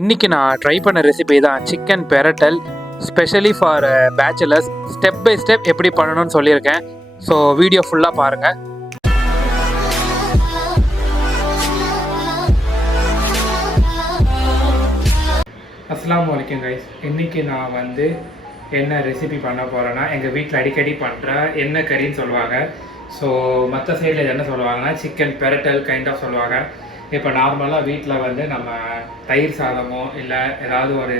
இன்றைக்கி நான் ட்ரை பண்ண ரெசிபி தான் சிக்கன் பெரட்டல் specially for bachelors. Step by step எப்படி பண்ணணும்னு சொல்லியிருக்கேன். ஸோ வீடியோ ஃபுல்லாக பாருங்கள். அஸ்ஸலாமு அலைக்கும் கைஸ். இன்றைக்கி நான் என்ன ரெசிபி பண்ண போகிறேன்னா, எங்கள் வீட்டில் அடிக்கடி பண்ணுற எண்ணெய் கறின்னு சொல்லுவாங்க. ஸோ மற்ற சைடில் என்ன சொல்லுவாங்கன்னா சிக்கன் பெரட்டல் கைண்ட் ஆஃப் சொல்லுவாங்க. இப்போ நார்மலாக வீட்டில் நம்ம தயிர் சாதமோ இல்லை ஏதாவது ஒரு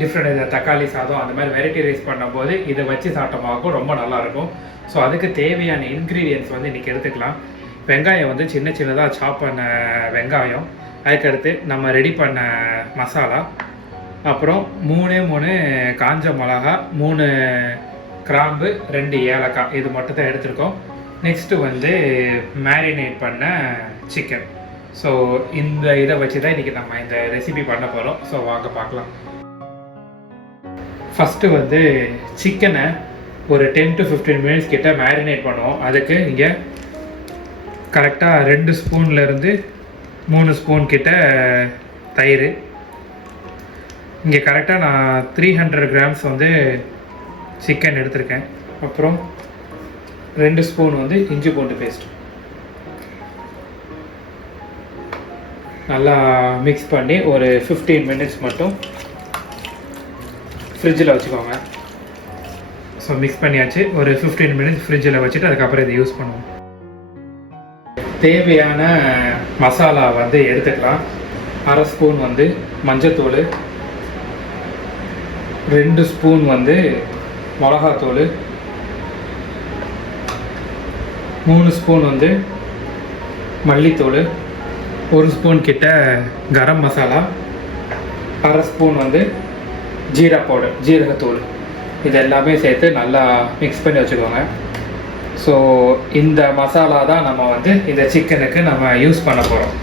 டிஃப்ரெண்ட் தக்காளி சாதம் அந்த மாதிரி வெரைட்டி ரைஸ் பண்ணும்போது இதை வச்சு சாப்பிட்டோமாக்கும் ரொம்ப நல்லாயிருக்கும். ஸோ அதுக்கு தேவையான இன்க்ரீடியன்ட்ஸ் இன்றைக்கி எடுத்துக்கலாம். வெங்காயம் சின்ன சின்னதாக சாப் பண்ண வெங்காயம், அதுக்கடுத்து நம்ம ரெடி பண்ண மசாலா, அப்புறம் 3 காஞ்ச மிளகா, 3 கிராம்பு, 2 ஏலக்காய், இது மட்டும் தான் எடுத்துருக்கோம். நெக்ஸ்ட்டு மேரினேட் பண்ண சிக்கன். ஸோ இந்த இதை வச்சு தான் இன்றைக்கி நம்ம இந்த ரெசிபி பண்ண போகிறோம். ஸோ வாங்க பார்க்கலாம். ஃபஸ்ட்டு சிக்கனை ஒரு 10 to 15 மினிட்ஸ் கிட்ட மேரினேட் பண்ணுவோம். அதுக்கு இங்கே கரெக்டாக 2 ஸ்பூன்லேருந்து 3 ஸ்பூன் கிட்ட தயிர். இங்கே கரெக்டாக நான் 300 கிராம்ஸ் சிக்கன் எடுத்திருக்கேன். அப்புறம் 2 ஸ்பூன் இஞ்சி பூண்டு பேஸ்ட் நல்லா மிக்ஸ் பண்ணி ஒரு 15 மினிட்ஸ் மட்டும் ஃப்ரிட்ஜில் வச்சுக்கோங்க. ஸோ மிக்ஸ் பண்ணியாச்சு. ஒரு 15 மினிட்ஸ் ஃப்ரிட்ஜில் வச்சுட்டு அதுக்கப்புறம் இதை யூஸ் பண்ணுவோம். தேவையான மசாலா எடுத்துக்கலாம். 1/2 ஸ்பூன் மஞ்சத்தூள், 2 ஸ்பூன் மிளகாத்தூள், 3 ஸ்பூன் மல்லித்தூள், 1 ஸ்பூன் கிட்ட கரம் மசாலா, 1/2 ஸ்பூன் ஜீரா பவுடர், ஜீரகத்தூள், இது எல்லாமே சேர்த்து நல்லா மிக்ஸ் பண்ணி வச்சுக்கோங்க. ஸோ இந்த மசாலா தான் நம்ம இந்த சிக்கனுக்கு நம்ம யூஸ் பண்ண போகிறோம்.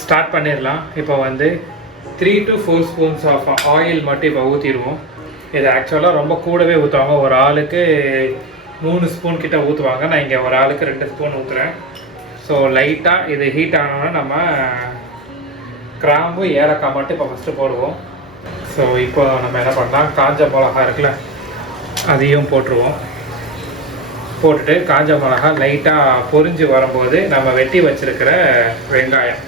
ஸ்டார்ட் பண்ணிடலாம். இப்போ 3 to 4 ஸ்பூன்ஸ் ஆஃப் ஆயில் மட்டும் இப்போ ஊற்றிடுவோம். இது ஆக்சுவலாக ரொம்ப கூடவே ஊற்றுவாங்க. ஒரு ஆளுக்கு 3 ஸ்பூன் கிட்ட ஊற்றுவாங்க. நான் இங்கே ஒரு ஆளுக்கு 2 ஸ்பூன் ஊற்றுறேன். ஸோ லைட்டாக இது ஹீட் ஆனோன்னா நம்ம கிராம்பு, ஏலக்காய் மட்டும் இப்போ ஃபஸ்ட்டு போடுவோம். ஸோ இப்போ நம்ம என்ன பண்ணலாம், காஞ்ச மிளகா இருக்குல்ல, அதையும் போட்டுருவோம். போட்டுட்டு காஞ்ச மிளகா லைட்டாக பொரிஞ்சு வரும்போது நம்ம வெட்டி வச்சுருக்கிற வெங்காயம்,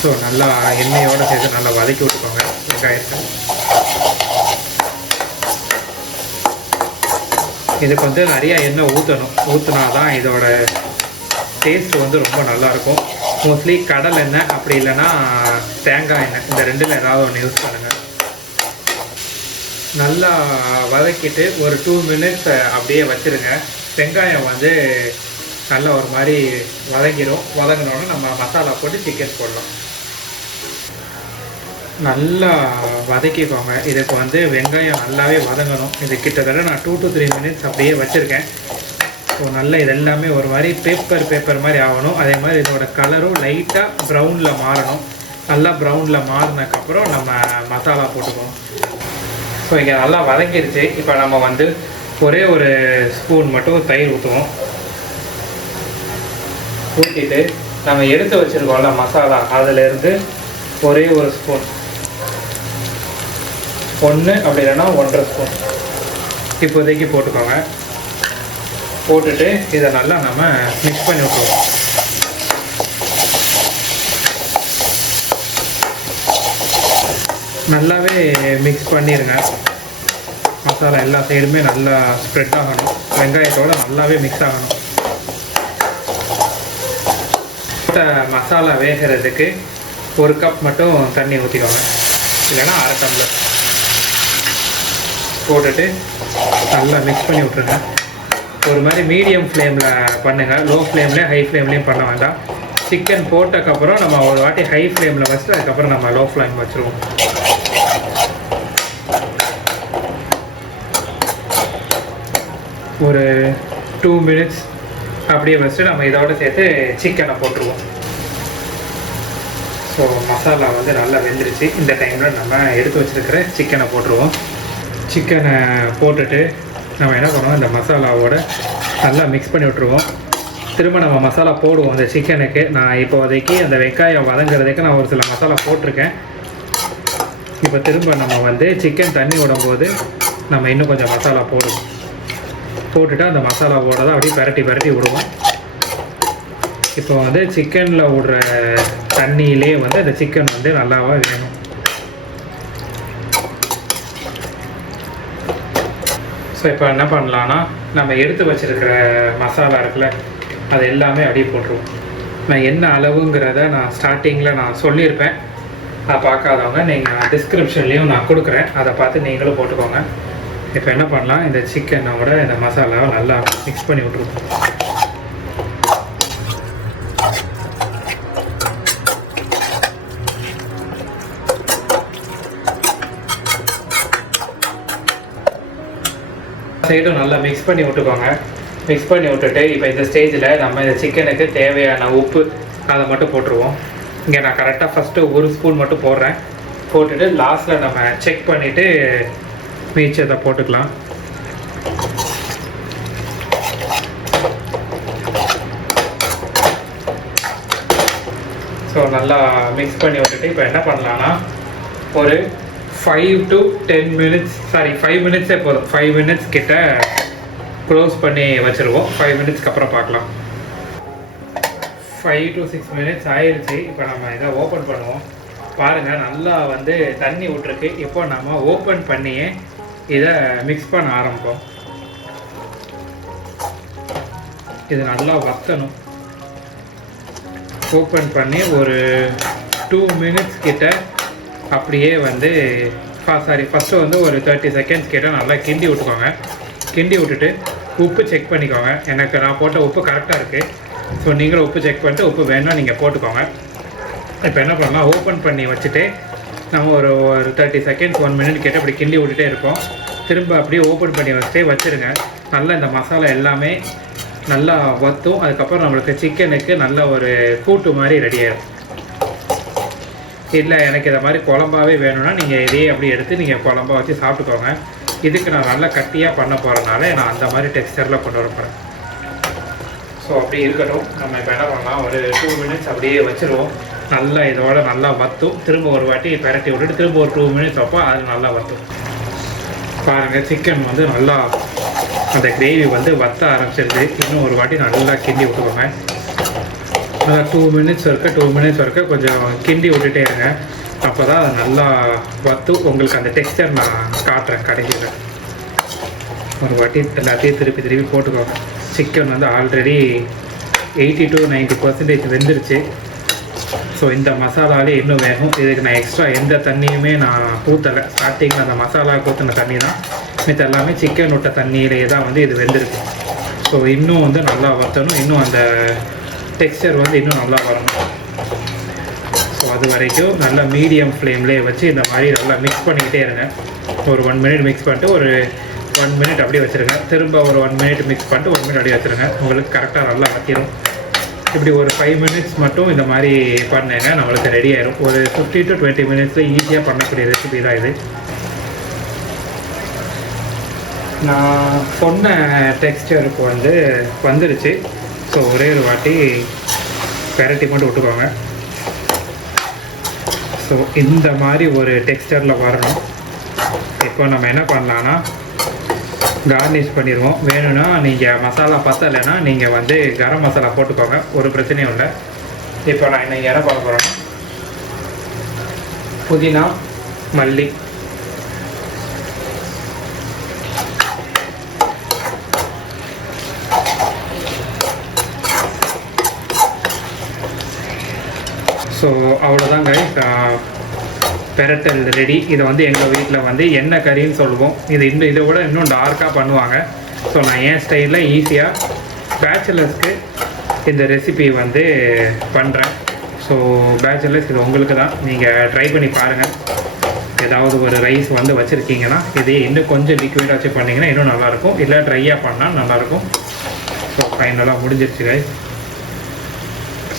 ஸோ நல்லா எண்ணெயோடு சேர்த்து நல்லா வதக்கி விட்டுக்கோங்க வெங்காயத்தை. இதுக்கு நிறையா எண்ணெய் ஊற்றினா தான் இதோட டேஸ்ட் ரொம்ப நல்லாயிருக்கும். மோஸ்ட்லி கடல் எண்ணெய், அப்படி இல்லைன்னா தேங்காய் எண்ணெய், இந்த 2ல் ஏதாவது ஒன்று யூஸ் பண்ணுங்கள். நல்லா வதக்கிட்டு ஒரு 2 மினிட்ஸ் அப்படியே வச்சுருங்க. வெங்காயம் நல்லா ஒரு மாதிரி வதங்கினோன்னு நம்ம மசாலா போட்டு சிக்கன் போடலாம். நல்லா வதக்கிக்கோங்க. இதுக்கு வெங்காயம் நல்லாவே வதங்கணும். இது கிட்டத்தட்ட நான் 2 to 3 மினிட்ஸ் அப்படியே வச்சுருக்கேன். ஸோ நல்லா இது எல்லாமே ஒரு மாதிரி பேப்பர் மாதிரி ஆகணும். அதே மாதிரி இதோட கலரும் லைட்டாக ப்ரௌனில் மாறணும். நல்லா ப்ரௌனில் மாறினதுக்கப்புறம் நம்ம மசாலா போட்டுக்குவோம். ஸோ இங்கே நல்லா வதங்கிடுச்சு. இப்போ நம்ம ஒரே ஒரு ஸ்பூன் மட்டும் தயிர் ஊற்றுவோம். ஊற்றிட்டு நம்ம எடுத்து வச்சுருக்கோம்ல மசாலா, அதிலேருந்து ஒரே ஒரு ஸ்பூன், 1 அப்படி இல்லைன்னா 1.5 ஸ்பூன் இப்போதைக்கு போட்டுக்கோங்க. போட்டுட்டு இதை நல்லா நம்ம மிக்ஸ் பண்ணி விட்டுருவோம். நல்லாவே மிக்ஸ் பண்ணிடுங்க. மசாலா எல்லா சைடுமே நல்லா ஸ்ப்ரெட் ஆகணும். வெங்காயத்தோடு நல்லாவே மிக்ஸ் ஆகணும். மசாலா வேகிறதுக்கு 1 கப் மட்டும் தண்ணி ஊற்றிக்கோங்க, இல்லைன்னா 1/2 டம்ளர் போட்டுட்டு நல்லா மிக்ஸ் பண்ணி விட்ருங்க. ஒரு மாதிரி மீடியம் ஃப்ளேமில் பண்ணுங்கள். லோ ஃப்ளேம்லேயும் ஹை ஃப்ளேம்லேயும் பண்ண வேண்டாம். சிக்கன் போட்டதுக்கப்புறம் நம்ம ஒரு வாட்டி ஹை ஃப்ளேமில் வச்சுட்டு அதுக்கப்புறம் நம்ம லோ ஃப்ளேம் வச்சுருவோம். ஒரு 2 மினிட்ஸ் அப்படியே வச்சுட்டு நம்ம இதோடு சேர்த்து சிக்கனை போட்டுருவோம். ஸோ மசாலா நல்லா வெந்துருச்சு. இந்த டைமில் நம்ம எடுத்து வச்சுருக்கிற சிக்கனை போட்டுருவோம். சிக்கனை போட்டுட்டு நம்ம என்ன பண்ணுவோம், இந்த மசாலாவோட நல்லா மிக்ஸ் பண்ணி விட்ருவோம். திரும்ப நம்ம மசாலா போடுவோம் அந்த சிக்கனுக்கு. நான் இப்போதைக்கு அந்த வெங்காயம் வதங்கிறதுக்கு நான் ஒரு சில மசாலா போட்டிருக்கேன். இப்போ திரும்ப நம்ம வந்து சிக்கன் தண்ணி விடும்போது நம்ம இன்னும் கொஞ்சம் மசாலா போடுவோம். போட்டுட்டு அந்த மசாலாவோட தான் அப்படியே பரட்டி விடுவோம். இப்போ வந்து சிக்கனில் விடுற தண்ணியிலே வந்து அந்த சிக்கன் வந்து நல்லாவா வேணும். ஸோ இப்போ என்ன பண்ணலான்னா, நம்ம எடுத்து வச்சுருக்கிற மசாலா இருக்குல்ல, அது எல்லாமே அப்படியே போட்டுருவோம். நான் என்ன அளவுங்கிறத நான் ஸ்டார்டிங்கில் நான் சொல்லியிருப்பேன். நான் பார்க்காதவங்க நீங்கள் டிஸ்கிரிப்ஷன்லேயும் நான் கொடுக்குறேன், அதை பார்த்து நீங்களும் போட்டுக்கோங்க. இப்போ என்ன பண்ணலாம், இந்த சிக்கனோட இந்த மசாலாவை நல்லா மிக்ஸ் பண்ணி விட்ருவோம். சைடும் நல்லா மிக்ஸ் பண்ணி விட்டுக்கோங்க. மிக்ஸ் பண்ணி விட்டுட்டு இப்போ இந்த ஸ்டேஜில் நம்ம இந்த சிக்கனுக்கு தேவையான உப்பு அதை மட்டும் போட்டுருவோம். இங்கே நான் கரெக்டாக ஃபஸ்ட்டு 1 ஸ்பூன் மட்டும் போடுறேன். போட்டுட்டு லாஸ்ட்டில் நம்ம செக் பண்ணிவிட்டு மீச்சத்தை போட்டுக்கலாம். ஸோ நல்லா மிக்ஸ் பண்ணி விட்டுட்டு இப்போ என்ன பண்ணலான்னா, ஒரு 5 to 10 minutes, சாரி 5 minutes போதும். 5 minutes கிட்ட க்ளோஸ் பண்ணி வச்சுருவோம். 5 minutesக்கு அப்புறம் பார்க்கலாம். 5 to 6 minutes ஆயிடுச்சு. இப்போ நம்ம இதை ஓப்பன் பண்ணுவோம். பாருங்கள், நல்லா வந்து தண்ணி விட்டுருக்கு. இப்போ நம்ம ஓப்பன் பண்ணியே இதை மிக்ஸ் பண்ண ஆரம்பிப்போம். இது நல்லா வத்தணும். ஓப்பன் பண்ணி ஒரு 2 minutes கிட்ட அப்படியே வந்து ஃபஸ்ட்டு வந்து ஒரு 30 seconds கிட்ட நல்லா கிண்டி விட்டுக்கோங்க. கிண்டி விட்டுட்டு உப்பு செக் பண்ணிக்கோங்க. எனக்கு நான் போட்ட உப்பு கரெக்டாக இருக்குது. ஸோ நீங்களும் உப்பு செக் பண்ணிட்டு உப்பு வேணும்னா நீங்கள் போட்டுக்கோங்க. இப்போ என்ன பண்ணலாம், ஓப்பன் பண்ணி வச்சுட்டு நம்ம ஒரு 30 seconds 1 minute கிட்ட அப்படி கிண்டி விட்டுட்டே இருக்கோம். திரும்ப அப்படியே ஓப்பன் பண்ணி வச்சுருங்க. நல்லா இந்த மசாலா எல்லாமே நல்லா வற்றும். அதுக்கப்புறம் நம்மளுக்கு சிக்கனுக்கு நல்ல ஒரு கூட்டு மாதிரி ரெடி ஆகிடும். இல்லை எனக்கு இதை மாதிரி குழம்பாவே வேணும்னா நீங்கள் இதையே அப்படி எடுத்து நீங்கள் குழம்பா வச்சு சாப்பிட்டுக்கோங்க. இதுக்கு நான் நல்லா கட்டியாக பண்ண போகிறனால நான் அந்த மாதிரி டெக்ஸ்டரில் கொண்டு வர போகிறேன். ஸோ அப்படி இருக்கட்டும். நம்ம இப்போ என்ன பண்ணலாம், ஒரு 2 minutes அப்படியே வச்சுருவோம். நல்லா இதோட நல்லா வற்றும். திரும்ப ஒரு வாட்டி பரட்டி விட்டுட்டு திரும்ப ஒரு 2 minutes அப்போ அது நல்லா வற்றும். பாருங்கள், சிக்கன் வந்து நல்லா அந்த கிரேவி வந்து வத்த ஆரம்பிச்சிருது. இன்னும் ஒரு வாட்டி நல்லா கிண்டி விட்டுக்கோங்க. நல்லா 2 minutes வரைக்கும் 2 minutes வரைக்கும் கொஞ்சம் கிண்டி விட்டுட்டே இருங்க. அப்போ தான் அது நல்லா வத்து உங்களுக்கு அந்த டெக்ஸ்டர் நான் காட்டுறேன் கடைசியில். ஒரு வாட்டி எல்லாத்தையும் திருப்பி போட்டுக்கோங்க. சிக்கன் வந்து ஆல்ரெடி 80 to 90% வெந்துருச்சு. ஸோ இந்த மசாலாலே இன்னும் வேகும். இதுக்கு நான் எக்ஸ்ட்ரா எந்த தண்ணியுமே நான் ஊற்றலை. ஸ்டார்டிங்கில் அந்த மசாலா ஊற்றின தண்ணி தான். மித்த எல்லாமே சிக்கன் விட்ட தண்ணியிலே தான் வந்து இது வெந்திருக்கு. ஸோ இன்னும் வந்து நல்லா வற்றணும். இன்னும் அந்த டெக்ஸ்டர் வந்து இன்னும் நல்லா வரணும். ஸோ அது வரைக்கும் நல்லா மீடியம் ஃப்ளேம்லேயே வச்சு இந்த மாதிரி நல்லா மிக்ஸ் பண்ணிக்கிட்டே இருங்க. ஒரு 1 minute மிக்ஸ் பண்ணிட்டு ஒரு 1 minute அப்படியே வச்சுருங்க. திரும்ப ஒரு 1 minute மிக்ஸ் பண்ணிட்டு 1 minute அப்படியே வச்சுருங்க. உங்களுக்கு கரெக்டாக நல்லா வத்திடும். இப்படி ஒரு 5 minutes மட்டும் இந்த மாதிரி பண்ணுங்க, நம்மளுக்கு ரெடி ஆயிடும். ஒரு 15 to 20 minutes ஈஸியாக பண்ணக்கூடிய ரெசிபி தான் இது. நான் சொன்ன டெக்ஸ்டருக்கு வந்து வந்துடுச்சு. ஸோ ஒரே ஒரு வாட்டி பெரட்டி மட்டும் விட்டுக்கோங்க. ஸோ இந்த மாதிரி ஒரு டெக்ஸ்டரில் வரணும். இப்போ நம்ம என்ன பண்ணலான்னா கார்னிஷ் பண்ணிடுவோம். வேணும்னா நீங்கள் மசாலா பத்தலைன்னா நீங்கள் வந்து கரம் மசாலா போட்டுக்கோங்க, ஒரு பிரச்சனையும் இல்லை. இப்போ நான் இன்னைக்கு என்ன பண்ண போகிறேன்னா புதினா, மல்லி, ஸோ அவ்வளோதாங்க. பெரட்டல் ரெடி. இதை வந்து எங்கள் வீட்டில் வந்து எண்ணெய் கறின்னு சொல்லுவோம். இதை விட இன்னும் டார்க்காக பண்ணுவாங்க. ஸோ நான் என் ஸ்டைலில் ஈஸியாக பேச்சுலர்ஸ்க்கு இந்த ரெசிபி வந்து பண்ணுறேன். ஸோ பேச்சுலர்ஸ் இது உங்களுக்கு தான், நீங்கள் ட்ரை பண்ணி பாருங்கள். ஏதாவது ஒரு ரைஸ் வந்து வச்சுருக்கீங்கன்னா இதையே இன்னும் கொஞ்சம் லிக்விடாக வச்சு பண்ணிங்கன்னா இன்னும் நல்லாயிருக்கும். இல்லை ட்ரையாக பண்ணால் நல்லாயிருக்கும். ஸோ ஃபைனலாக முடிஞ்சிருச்சு கைஸ்.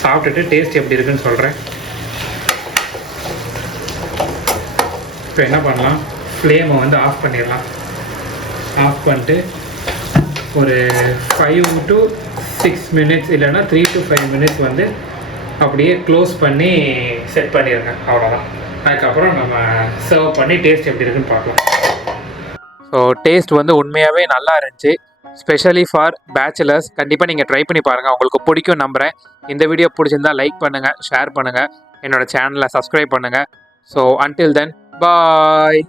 சாப்பிட்டுட்டு டேஸ்ட் எப்படி இருக்குன்னு சொல்கிறேன். இப்போ என்ன பண்ணலாம், ஃப்ளேமை வந்து ஆஃப் பண்ணிடலாம். ஆஃப் பண்ணிட்டு ஒரு 5 to 6 மினிட்ஸ் இல்லைன்னா 3 to 5 மினிட்ஸ் வந்து அப்படியே க்ளோஸ் பண்ணி செட் பண்ணிடுங்க. அவ்வளோதான். அதுக்கப்புறம் நம்ம சர்வ் பண்ணி டேஸ்ட் எப்படி இருக்குன்னு பார்க்கலாம். ஸோ டேஸ்ட் வந்து உண்மையாகவே நல்லா இருந்துச்சு. Specially for bachelors. கண்டிப்பாக நீங்கள் ட்ரை பண்ணி பாருங்கள், உங்களுக்கு பிடிக்கும் நம்புகிறேன். இந்த வீடியோ பிடிச்சிருந்தா லைக் பண்ணுங்கள், ஷேர் பண்ணுங்கள், என்னோடய சேனலை சப்ஸ்கிரைப் பண்ணுங்கள். ஸோ அன்டில் தென் பாய்.